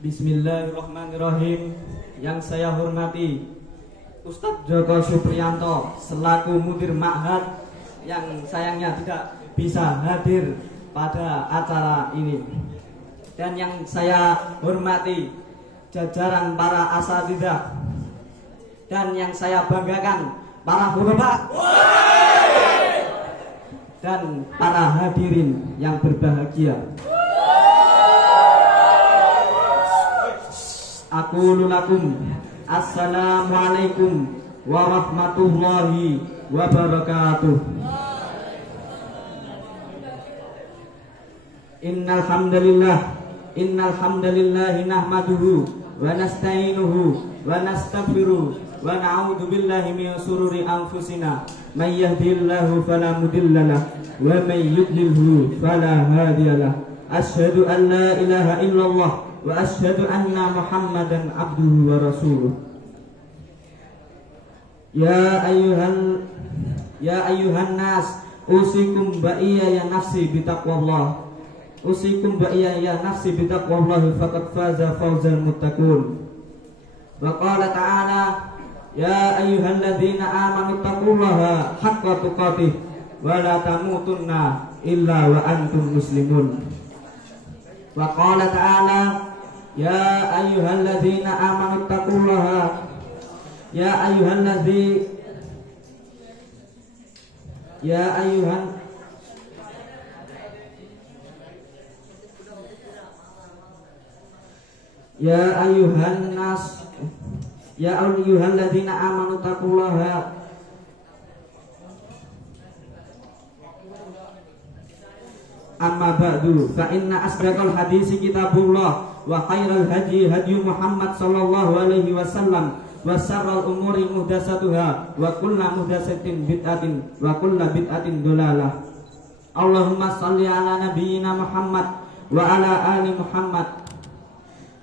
Bismillahirrahmanirrahim. Yang saya hormati Ustadz Joko Supriyanto selaku Mudir Ma'had yang sayangnya tidak bisa hadir pada acara ini. Dan yang saya hormati jajaran para asatidzah, dan yang saya banggakan para bapak dan para hadirin yang berbahagia. Aku lulakum assalamualaikum warahmatullahi wabarakatuh. Innal hamdalillah nahmaduhu wa nasta'inuhu wa nastaghfiruh wa na'udzu billahi min shururi anfusina may yahdihillahu fala mudhillalah wa may yudlilhu fala hadiyalah. Asyhadu an la ilaha illallah wa asyhadu anna Muhammadan abduhu wa rasuluh. Ya ayyuhan nas usikum ya nafsi bitaqwallah. Usikum ya nafsi bitaqwallah faqad faza fawzal muttaqun. Wa qala ta'ala ya ayyuhalladzina amanu taqullaha haqqa tuqatih wa la tamutunna illa wa antum muslimun. Wa qala ta'ala ya ayyuhalladzina amanu taqullaha ya ayyuhalladzina amanu taqullaha amma ba'du fa inna asdaqal hadisi kitabullah wa khairal hadi Muhammad sallallahu alaihi wasallam wa syarrul umuri muhdatsatuha wa kullu muhdatsatin bid'atin wa kullu bid'atin dhalalah. Allahumma shalli ala nabiyyina Muhammad wa ala ali Muhammad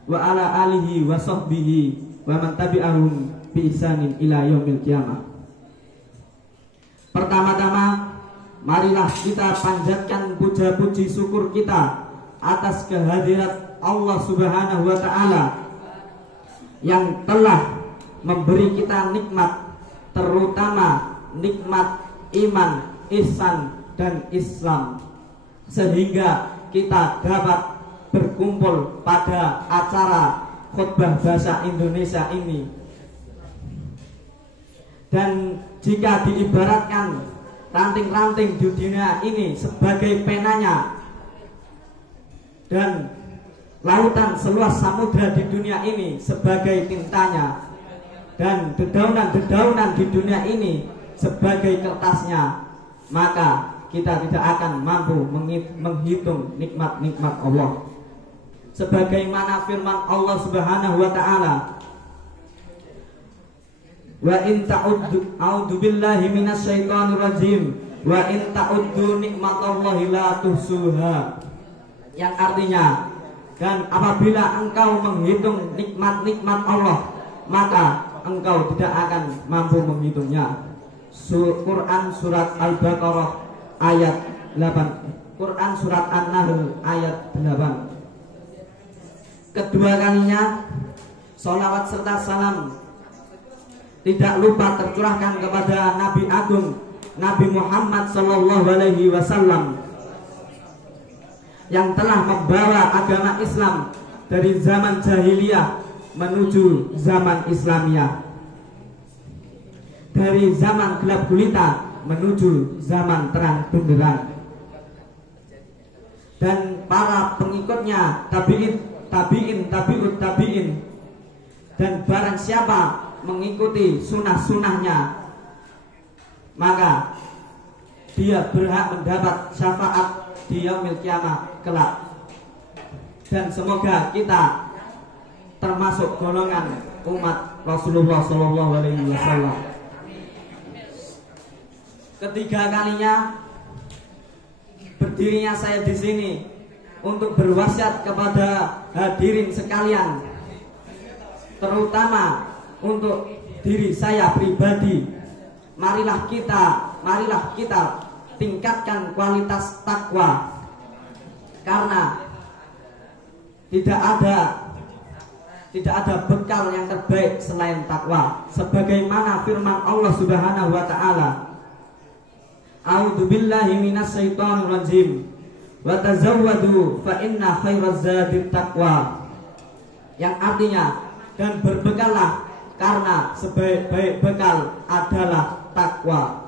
wa ala alihi wa sahbihi wa man tabi'ahum bi ihsanin ila yaumil qiyamah. Pertama-tama marilah kita panjatkan puja-puji syukur kita atas kehadirat Allah Subhanahu wa ta'ala yang telah memberi kita nikmat, terutama nikmat iman, ihsan, dan Islam, sehingga kita dapat berkumpul pada acara khutbah bahasa Indonesia ini. Dan jika diibaratkan ranting-ranting di dunia ini sebagai penanya dan lautan seluas samudra di dunia ini sebagai tintanya, dan dedaunan-dedaunan di dunia ini sebagai kertasnya, maka kita tidak akan mampu menghitung nikmat-nikmat Allah. Sebagaimana firman Allah Subhanahu wa ta'ala, wa in ta'uddu a'udzu billahi minasyaitonir rajim wa in ta'uddu nikmatallahi la tuhsuha, yang artinya, dan apabila engkau menghitung nikmat-nikmat Allah, maka engkau tidak akan mampu menghitungnya. Quran surat Al-Baqarah ayat 8. Quran surat An-Nahl ayat 8. Kedua kalinya sholawat serta salam tidak lupa tercurahkan kepada Nabi Agung Nabi Muhammad sallallahu alaihi wasallam yang telah membawa agama Islam dari zaman jahiliyah menuju zaman Islamiyah, dari zaman gelap gulita menuju zaman terang benderang. Dan para pengikutnya tabi'in, dan barang siapa mengikuti sunnah-sunnahnya, maka dia berhak mendapat syafaat di yaumil qiyamah kelak. Dan semoga kita termasuk golongan umat Rasulullah sallallahu alaihi wasallam. Ketiga kalinya berdirinya saya di sini untuk berwasiat kepada hadirin sekalian, terutama untuk diri saya pribadi. Marilah kita tingkatkan kualitas takwa, karena tidak ada tidak ada bekal yang terbaik selain takwa. Sebagaimana firman Allah Subhanahu wa taala, A'udzubillahi minasyaitonir rajim. Wa tazawwadu fa inna khairaz zadit taqwa. Yang artinya, dan berbekallah karena sebaik-baik bekal adalah takwa.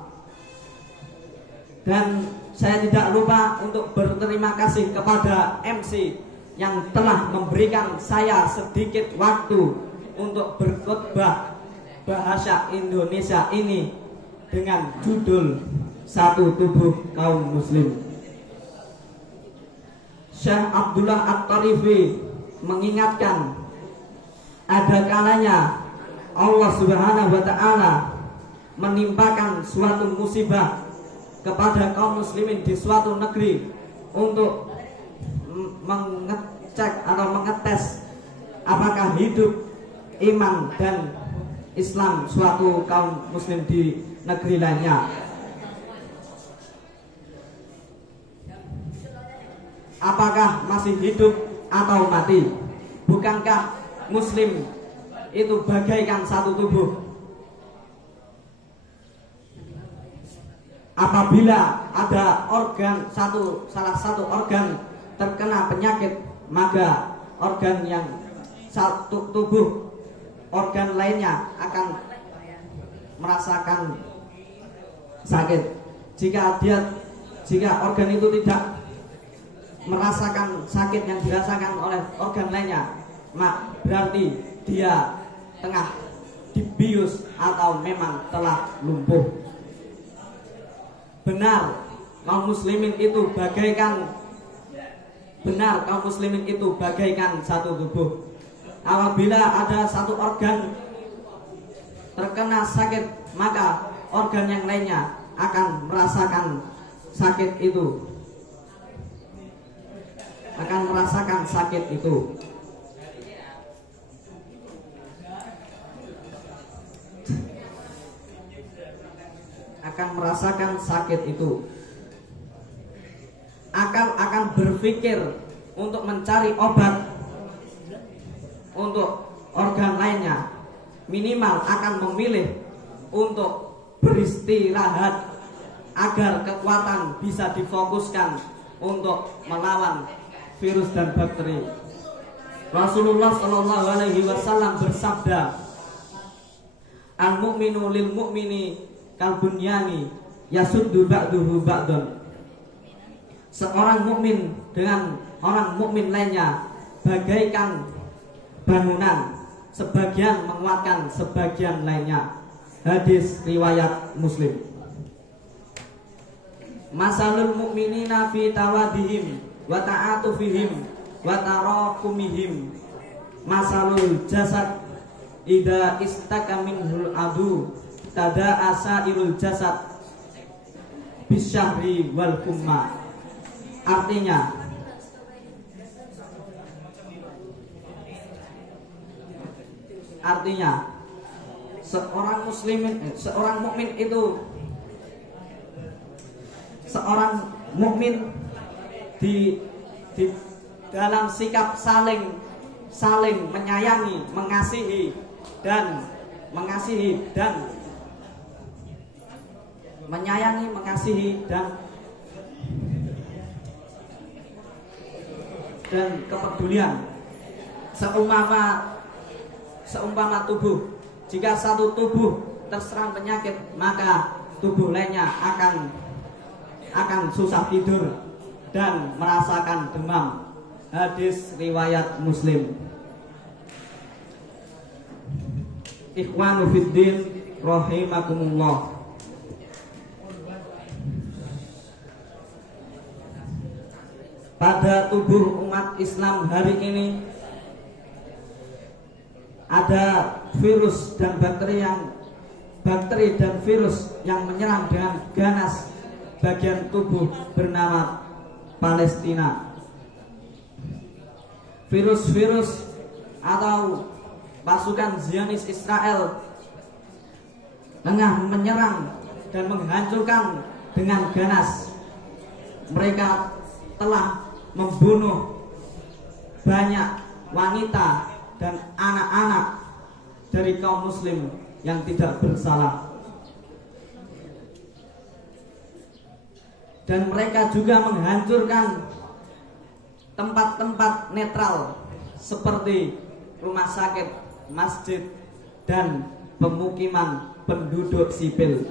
Dan saya tidak lupa untuk berterima kasih kepada MC yang telah memberikan saya sedikit waktu untuk berkhutbah bahasa Indonesia ini dengan judul Satu Tubuh Kaum Muslim. Syekh Abdullah At-Tarifi mengingatkan, ada kalanya Allah Subhanahu wa taala menimpakan suatu musibah kepada kaum muslimin di suatu negeri untuk mengecek atau mengetes apakah hidup iman dan Islam suatu kaum muslim di negeri lainnya. Apakah masih hidup atau mati? Bukankah muslim itu bagaikan satu tubuh? Apabila ada salah satu organ terkena penyakit, maka organ yang satu tubuh organ lainnya akan merasakan sakit. Jika organ itu tidak merasakan sakit yang dirasakan oleh organ lainnya, berarti dia tengah dibius atau memang telah lumpuh. Benar kaum muslimin itu bagaikan satu tubuh. Apabila ada satu organ terkena sakit, maka organ yang lainnya akan merasakan sakit itu. Akan merasakan sakit itu. Akal akan berpikir untuk mencari obat untuk organ lainnya. Minimal akan memilih untuk beristirahat agar kekuatan bisa difokuskan untuk melawan virus dan bakteri. Rasulullah Shallallahu Alaihi Wasallam bersabda, "Al-mu'minu lil mu'mini kal bunyani yasuddu ba'duhu ba'dun." Seorang mukmin dengan orang mukmin lainnya bagaikan bangunan, sebagian menguatkan sebagian lainnya. Hadis riwayat Muslim. Masalul mu'minina fi tawadihim wa ta'atufihim wa tarakumihim masalul jasad idza istaka minhul adu tada'a sairul jasad bisyahri wal humma. Artinya, seorang mukmin di dalam sikap saling menyayangi, mengasihi dan kepedulian. Seumpama tubuh, jika satu tubuh terserang penyakit, maka tubuh lainnya akan susah tidur dan merasakan demam. Hadis riwayat Muslim. Ikhwanu fiddin rahimakumullah. Pada tubuh umat Islam hari ini ada virus dan bakteri dan virus yang menyerang dengan ganas bagian tubuh bernama Palestina. Virus atau pasukan Zionis Israel tengah menyerang dan menghancurkan dengan ganas. Mereka telah membunuh banyak wanita dan anak-anak dari kaum muslim yang tidak bersalah. Dan mereka juga menghancurkan tempat-tempat netral seperti rumah sakit, masjid, dan pemukiman penduduk sipil.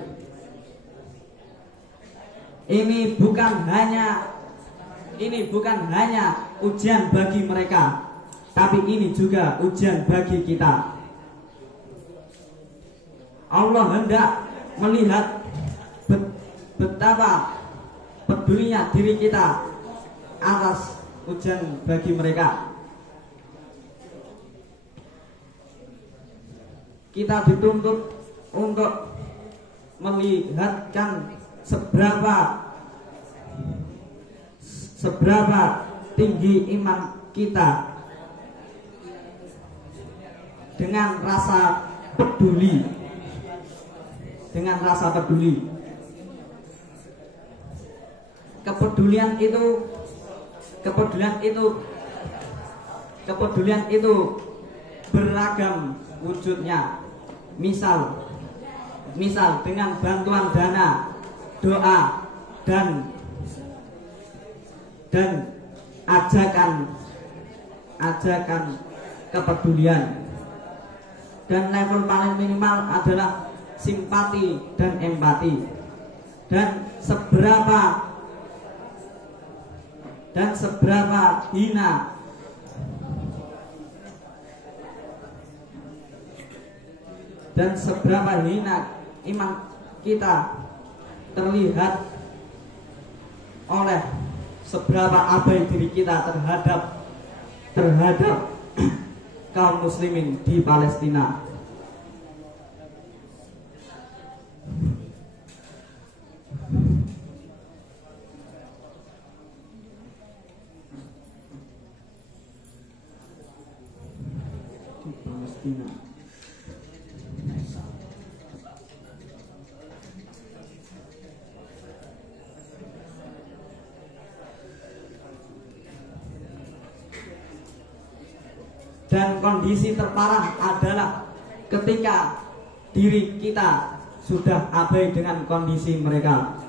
Ini bukan hanya ujian bagi mereka, tapi ini juga ujian bagi kita. Allah hendak melihat betapa pedulinya diri kita atas ujian bagi mereka. Kita dituntut untuk melihatkan seberapa tinggi iman kita dengan rasa peduli. Kepedulian itu beragam wujudnya. Misal dengan bantuan dana, doa, dan ajakan kepedulian. Dan level paling minimal adalah simpati dan empati. Dan seberapa hina iman kita terlihat oleh seberapa abai diri kita terhadap kaum muslimin di Palestina. Dan kondisi terparah adalah ketika diri kita sudah abai dengan kondisi mereka.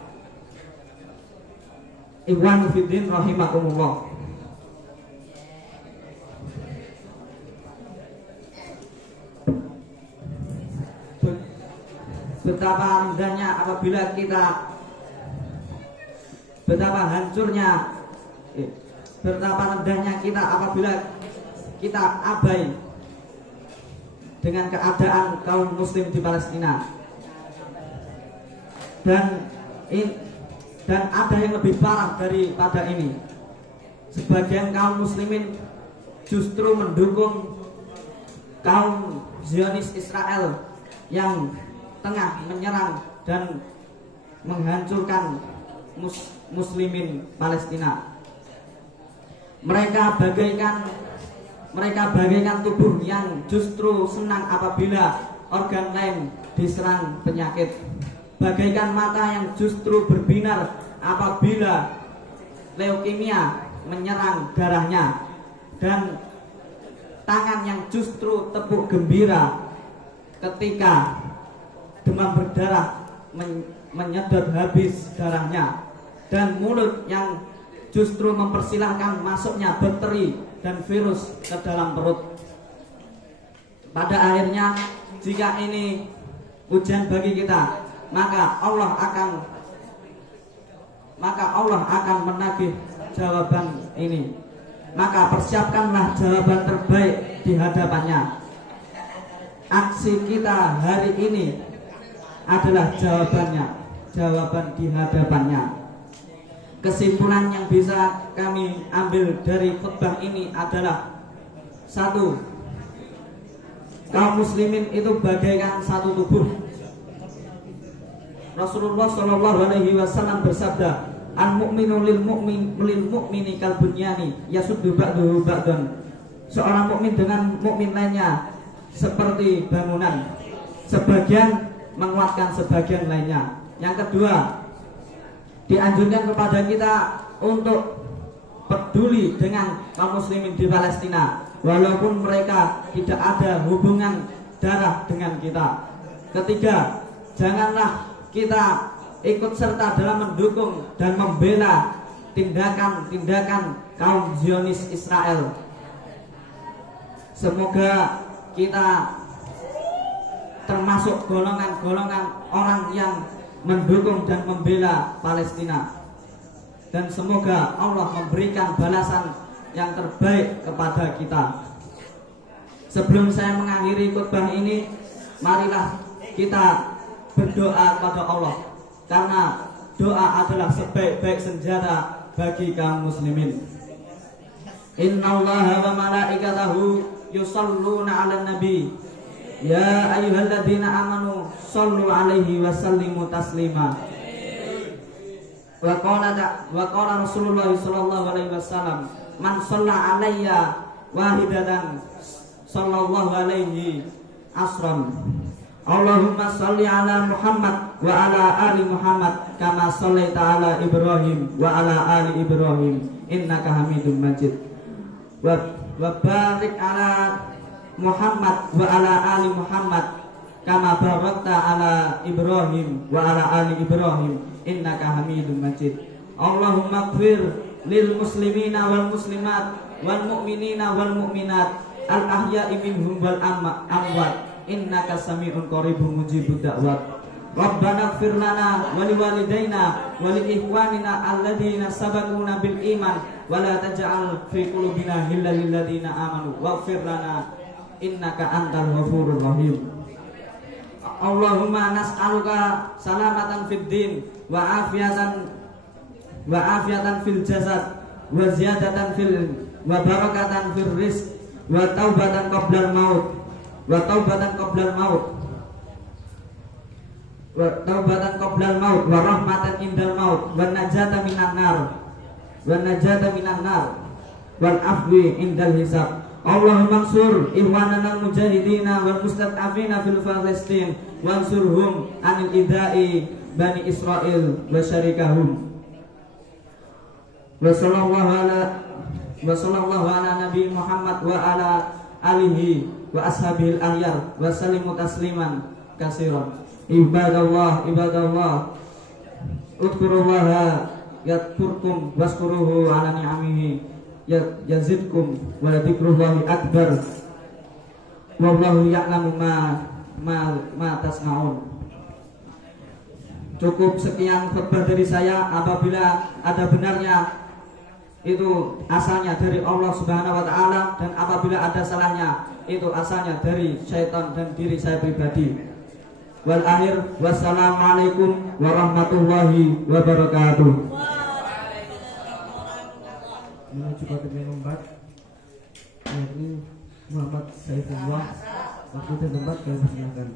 Ikhwan fiddin rahimakumullah. Betapa rendahnya apabila kita abai dengan keadaan kaum muslim di Palestina. Dan ada yang lebih parah daripada ini. Sebagian kaum muslimin justru mendukung kaum Zionis Israel yang tengah menyerang dan menghancurkan muslimin Palestina. Mereka bagaikan tubuh yang justru senang apabila organ lain diserang penyakit, bagaikan mata yang justru berbinar apabila leukemia menyerang darahnya, dan tangan yang justru tepuk gembira ketika demam berdarah menyedot habis darahnya, dan mulut yang justru mempersilahkan masuknya bakteri dan virus ke dalam perut. Pada akhirnya, jika ini ujian bagi kita, maka Allah akan menagih jawaban ini. Maka persiapkanlah jawaban terbaik di hadapannya. Aksi kita hari ini adalah jawaban di hadapannya. Kesimpulan yang bisa kami ambil dari khutbah ini adalah: 1. Kaum muslimin itu bagaikan satu tubuh. Rasulullah SAW bersabda, "Al-mu'minu lil mu'mini kal bunyani yasuddu ba'duhu ba'dan." Seorang mukmin dengan mukmin lainnya seperti bangunan, sebagian menguatkan sebagian lainnya. Yang kedua, dianjurkan kepada kita untuk peduli dengan kaum muslimin di Palestina, walaupun mereka tidak ada hubungan darah dengan kita. Ketiga, janganlah kita ikut serta dalam mendukung dan membela tindakan-tindakan kaum Zionis Israel. Semoga kita termasuk golongan-golongan orang yang mendukung dan membela Palestina. Dan semoga Allah memberikan balasan yang terbaik kepada kita. Sebelum saya mengakhiri khutbah ini, marilah kita berdoa kepada Allah, karena doa adalah sebaik-baik senjata bagi kaum muslimin. Innallaha wa malaikatahu yusholluna 'alan nabi ya ayyuhalladzina amanu shollu 'alaihi wa sallimu taslima. Wa qala Rasulullah sallallahu alaihi wasallam, man shalla 'alayya wahidatan sallallahu alaihi asram. Allahumma sholli ala Muhammad wa ala ali Muhammad kama shallaita ala Ibrahim wa ala ali Ibrahim innaka Hamidum Majid. Wa barik ala Muhammad wa ala ali Muhammad kama barakta ala Ibrahim wa ala ali Ibrahim innaka Hamidum Majid. Allahumma ighfir lil muslimina wal muslimat wal mu'minina wal mu'minat al ahya'i minhum wal amwat innaka sami'un qaribun mujibud da'wat. Rabbana ighfir lana wa liwalidayna wa li ikhwanina alladhina sabaquna bil iman wa la taj'al fi qulubina ghillan lil ladzina amanu waghfir lana innaka antal ghafurur rahim. Allahumma nas'aluka salamatan fid din wa afiatan fil jasad wa ziyadatan fil wa barakatan fil rizq wa taubatan qablal maut wa taubatan qablal maut wa taubatan qablal maut wa rahmatan indal maut wa najata minan nar wal afwi indal hisab. Allahumma ansur ikhwanana al-mujahidina wal mustad'afina fil Palestin wansurhum anil idai bani Israel wa syarikahum. Wa sallallahu ala nabi Muhammad wa ala alihi wa ashabil ahyar wa sallimu tasliman katsiran. Ibadallah udkurullaha yadkurkum waskuruhu ala ni'amihi yazidkum wa dzikrullahi akbar wallahu ya'lamu ma tasna'un. Cukup sekian khutbah dari saya. Apabila ada benarnya itu asalnya dari Allah Subhanahu wa taala, dan apabila ada salahnya itu asalnya dari syaitan dan diri saya pribadi. Wal akhir, wassalamualaikum warahmatullahi wabarakatuh. Menuju pada tempat yakni Muhammad Saifullah. Waktu tempat kami persilakan.